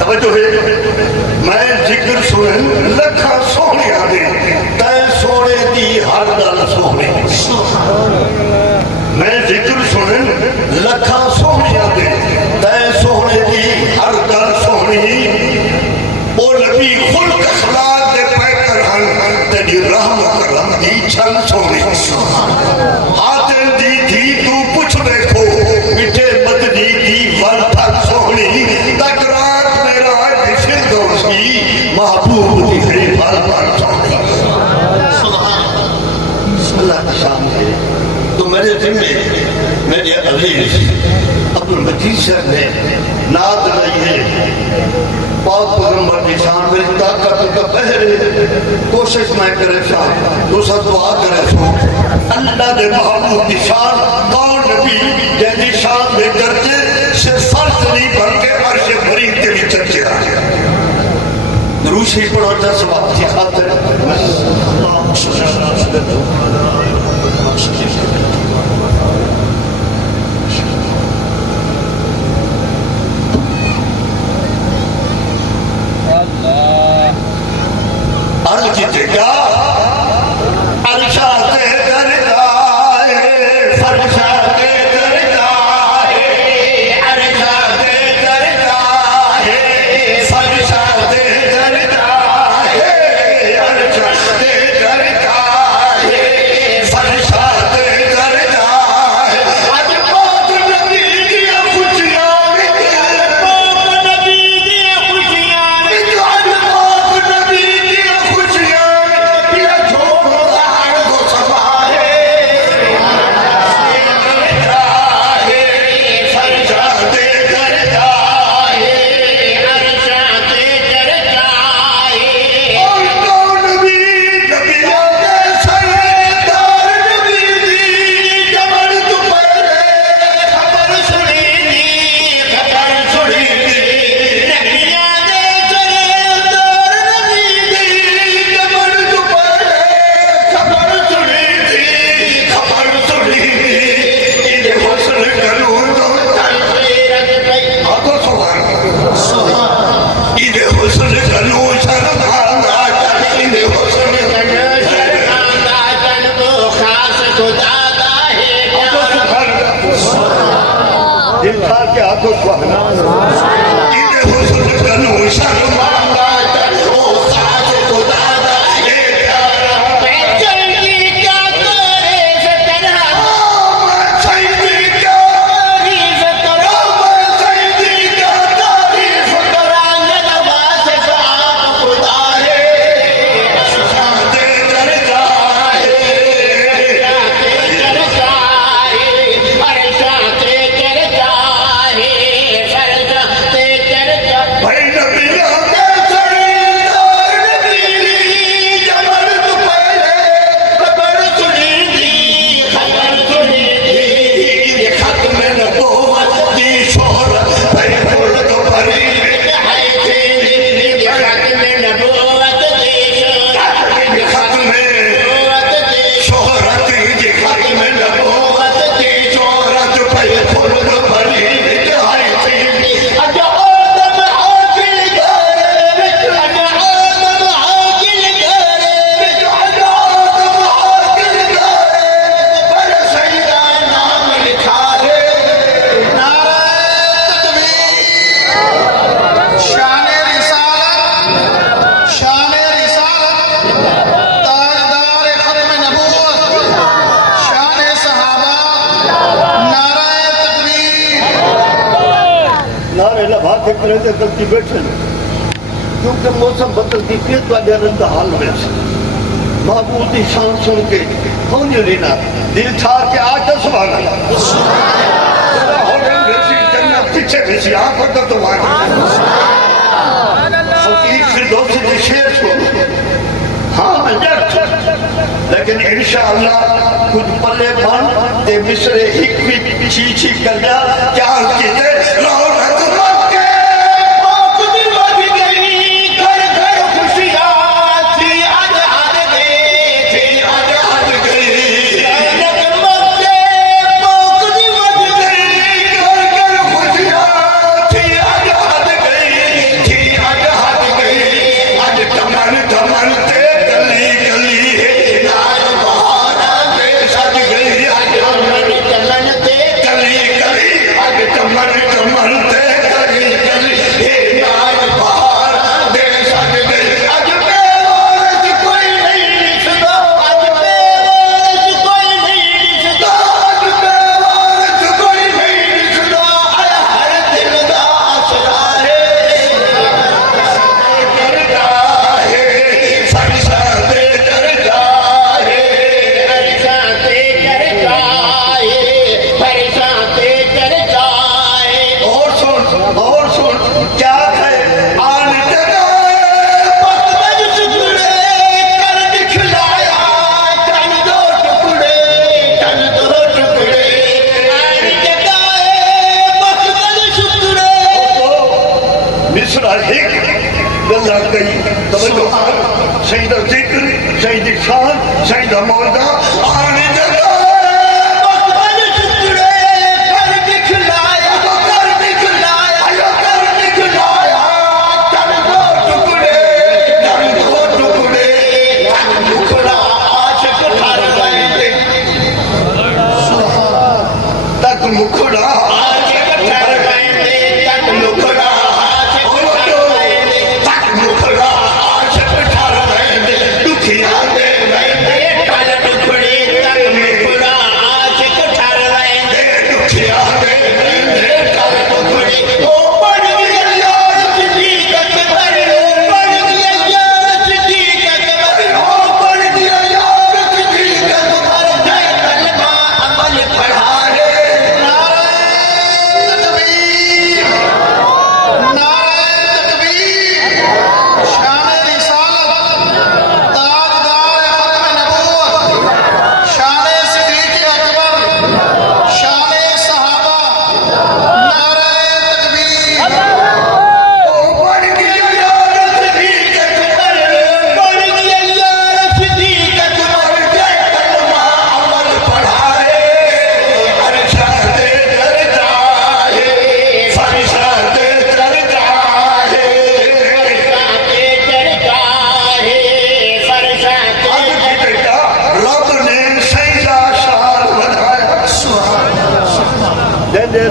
तवज्जो है मैं जिक्र सुन लखा सोहणिया दे तै सोने दी हर गल सोहनी मैं जिक्र सुन लखा सोहणिया दे तै सोने दी हर गल सोहनी ओ नबी खुल्क अखलाक दे पैकर हन तेरी रहमत करम दी छल सोहनी हातिम दी थी तू पुछ देखो मिठे मदनी दी वन थल सोहनी तकरार मेरा दिल दोस्ती महबूब दी है पल पल सोहनी अल्लाह की शान है। तो मेरे जिम्मे मेरे अजीज अब्दुल मजीद साहब ने नाद लाई है पाक पैगंबर की शान मेरी ताकत का पहरे कोशिश मैं करे शान दूसरा दुआ करे सो अल्लाह दे महबूब की शान कौन नबी जैसी शान में करते से फर्ज नहीं बल्कि अर्श मरीम के भी चर्चे आ गया रूसी पढ़ो 10 बात की खातिर अर्ज की जगह अर्शा से करता है फरशा से करता है अर्शा से करता है फरशा से करता है अर्शा से करता है फरशा से करता है आज पाक नबी की खुशियां पाक नबी की खुशियां आज पाक नबी की खुशियां ये छोड़दार को सवाए फरशा से करता है अर्शा से करता है और कौन भी नबियों के सरदार नबी दी जमन तू पहले खबर सुनी दी नबियों के सरदार नबी दी जमन तू पहले खबर सुनी दी इन्हें हुस्न करूं तो आतो सुभान इन्हें हुस्न करूं शर्मांदा इन्हें हुस्न करूं शर्मांदा जन वो खास खुदा दा है दिल खा के आतो सुभान इन्हें हुस्न करूं शर्मांदा जन वो खास खुदा दा है पहचान की क्या करे से तेरा मैं सैयदी का तारीफ करो मैं सैयदी का तारीफ करांग नवाज साहब खुदा है शादे करता है शादे करता है अरे शादे करता है फरशा से करता भाई नबियों के सरदार नबी जमन तू पहले खबर सुनी दी ये खत्म नबूवत दी शोहरत भाई बोल तो भरी है तेरी ये खत्म नबूवत दी शोहरत ये खत्म नबूवत दी शोहरत भाई बोल तो भरी है तेरी अजा आदम आकिल करे अजा आदम आकिल करे अजा आदम आकिल करे पर सैयदा नाम लिखा है नारा तकबीर शान रिसालत ताजदार खत्म नबूवत शान सहाबा नारा तकबीर नारे लभा के करे ते गलती बैठे क्योंकि मौसम बदलती फिर तो रंग हाल में महबूब की शान सुन के कौन लेना दिल था के आज तो सुभान अल्लाह जन्नत पीछे भेजी आप तो फकीर फिरदौस के शेर को हाँ मैं लेकिन इंशाअल्लाह कुछ पल्ले बन ते मिसरे हिक भी छी कर जा क्या कीजिए रौनक मक्के मौत भी बढ़ गई घर घर खुशियां थी आज आज गई थी आज आज गई रौनक मक्के मौत भी बढ़ गई घर घर खुशियां थी निशान शायद मौलदा आने जगह मुखड़ा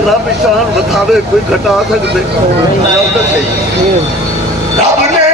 रब शान बतावे कोई घटा सकते रब ने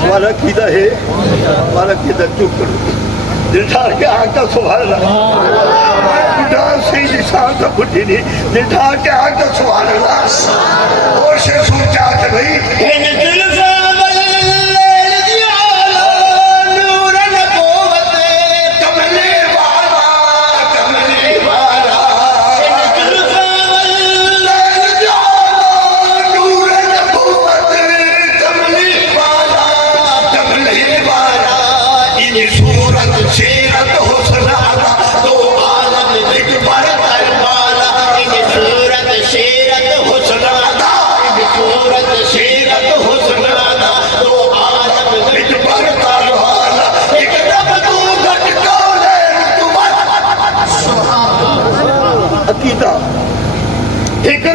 हमारा कीदा है हमारा कीदा चुप करो दिल ठार के आग का सुभान अल्लाह सही निशान तो बुद्धि नहीं दिल ठार के आग का सुभान अल्लाह और से सोचा कि भाई अकीदा एक